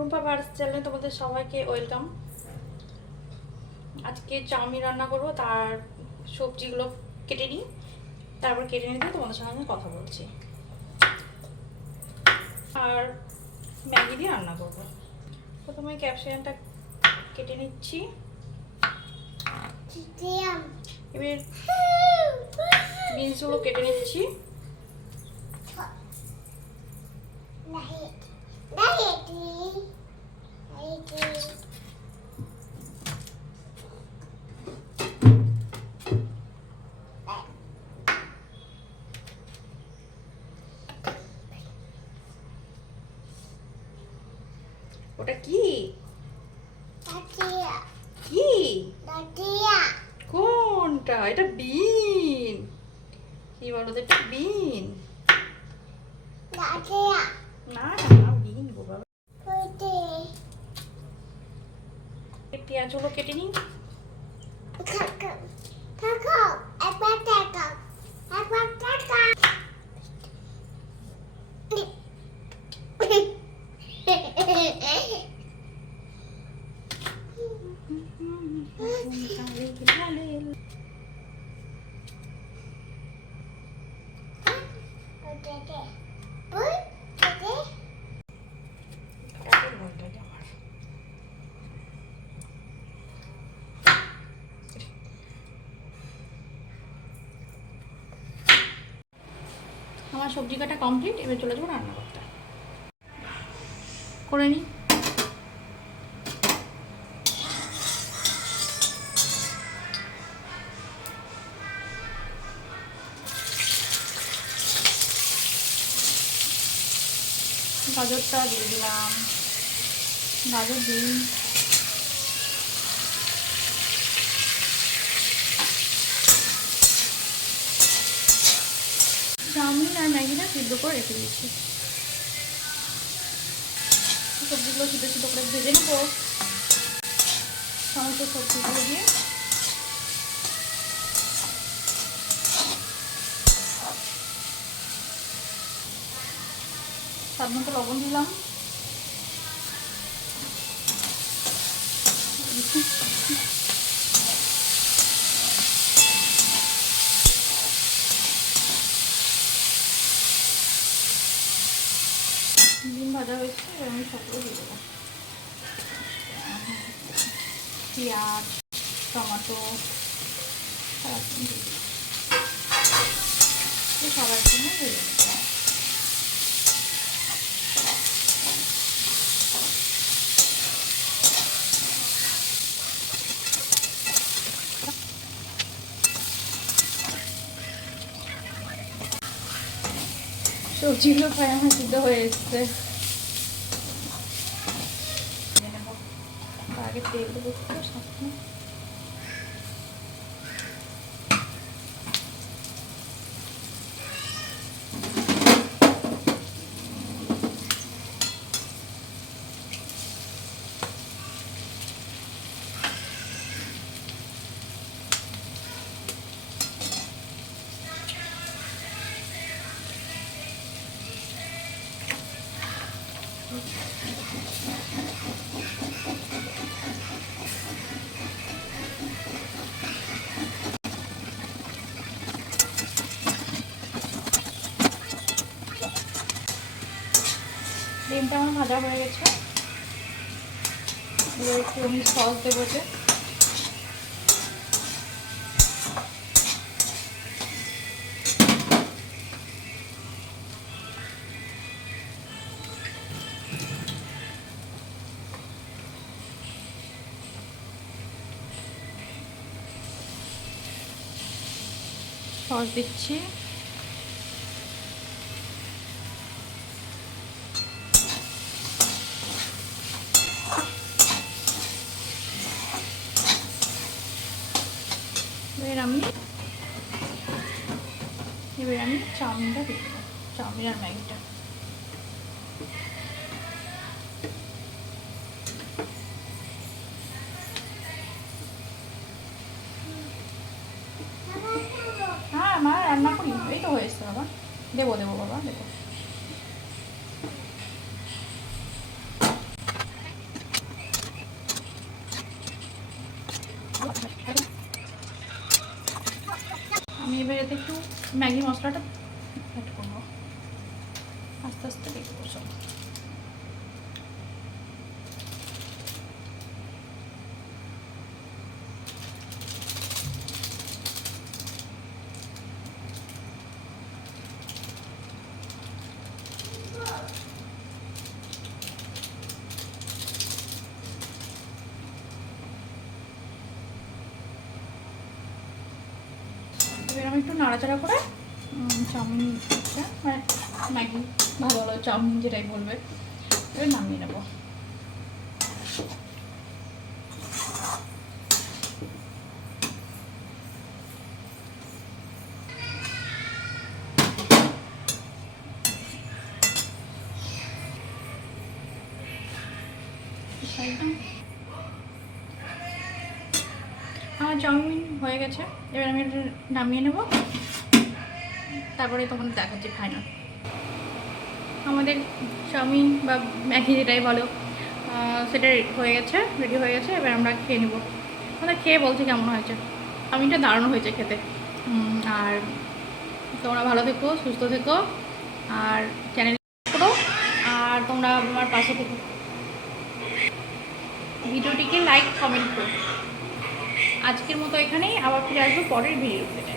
Rumpa verse চ্যানেলে তোমাদের সবাইকে ওয়েলকাম। আজকে চাউমিন রান্না করব, তার সবজিগুলো কেটে নিই, তারপর কেটে নিতে তোমাদের সঙ্গে আমি কথা বলছি। আর ম্যাগি দিয়ে রান্না করব। প্রথমে ক্যাপসিকামটা কেটে নিচ্ছি। এবার বিনসগুলো কেটে নিচ্ছি। ওটা কি কি কোনটা? এটা বিন। কি বলো তো, এটা বিন না না বিন গো বাবা। পেঁয়াজগুলো কেটে নিই। আমার সবজি কাটা কমপ্লিট, এবার চলে যাবো রান্না করতে। করে নিই। গাজরটা দিয়ে দিলাম, গাজর দিই, চাউমিন আর ম্যাগিটা সিদ্ধ করে রেখে দিয়েছি। সবজিগুলো সিদ্ধ সিদ্ধ করে ভেজে নেবো। সমস্ত সবজিগুলো দিয়ে স্বাদ মতো লবণ দিলাম। ডিম ভাজা হয়েছে, আমি সবগুলো দিয়ে দেবো। পেঁয়াজ, টমেটো সবার জন্য ভেজে নেব। সবজিগুলো প্রায় আমার সিদ্ধ হয়ে এসছে। আগে তেল দেবো সাথে। ডিমটা আমার ভাজা হয়ে গেছে। এবার একটু আমি সস দেবো। যে সস দিচ্ছি। এবার আমি চাউমিনটা দিয়ে দেবো, চাউমিন আর ম্যাগিটা। হ্যাঁ মা রান্না করি, এই তো হয়েছে বাবা। দেবো দেবো বাবা দেবো। এটাতে একটু ম্যাগি মশলাটা অ্যাড করবো, আস্তে আস্তে দেখবো সব। এবার আমি একটু নাড়াচাড়া করে চাউমিন, মানে ম্যাগি ভালো ভালো চাউমিন যেটাই বলবে, এবার নামিয়ে নেবো। আমার চাউমিন হয়ে গেছে, এবার আমি এটা নামিয়ে নেব, তারপরে তোমাদের দেখাচ্ছি ফাইনাল। আমাদের চাউমিন বা ম্যাগি যেটাই বলো সেটা হয়ে গেছে, রেডি হয়ে গেছে। এবার আমরা খেয়ে নেবো। আমাদের খেয়ে বলছি কেমন হয়েছে। চাউমিনটা দারুণ হয়েছে খেতে। আর তোমরা ভালো থেকো, সুস্থ থেকো, আর চ্যানেল করো, আর তোমরা আমার পাশে থেকো, ভিডিওটিকে লাইক কমেন্ট করো। আজকের মতো এখানেই, আবার ফিরে আসবো পরের ভিডিওতে।